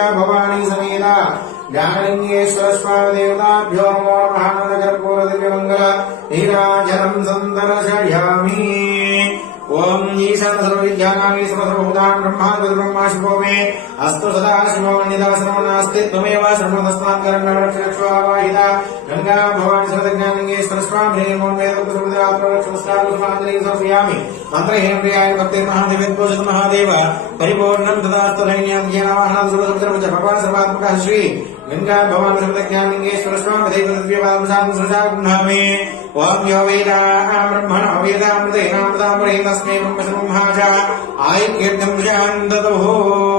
गंगा भवानी समेत ज्ञानलिंगेश्वर स्वामी देवताभ्यो नमो नमः कर्पूर दिव्यमंगल नीराजनं संदर्शयामि। ओम ईशान सर्वविद्यानामी सर्वभूतां ब्रह्माधिपति ब्रह्मा शिवो मे अस्तु सदा शिवो मन्यता सर्वनास्ति त्वमेव सर्वतस्मात् कर्णवरक्षरक्षो आवाहिता गंगा भवानी सर्वज्ञानलिंगेश्वर स्वामी नमो वेदपुत्रसमुद्रात्मरक्षोस्तारुसमादरे समर्पयामि। मन्त्रहेन प्रियाय भक्ते महादेवेत्पोषित महादेव परिपूर्णं तदास्तु दैन्यं ज्ञानवाहनं सर्वसमुद्रं च भगवान् सर्वात्मकः श्री गंगा भवानी सर्वज्ञानलिंगेश्वर स्वामी देवदिव्यवादं सृजा गृह्णामि। ओम यो वेदाः ब्रह्मणो वेदामृतेनामृतामृतेन तस्मै ब्रह्मणो ब्रह्मजा आयज्ञं जानदतुः।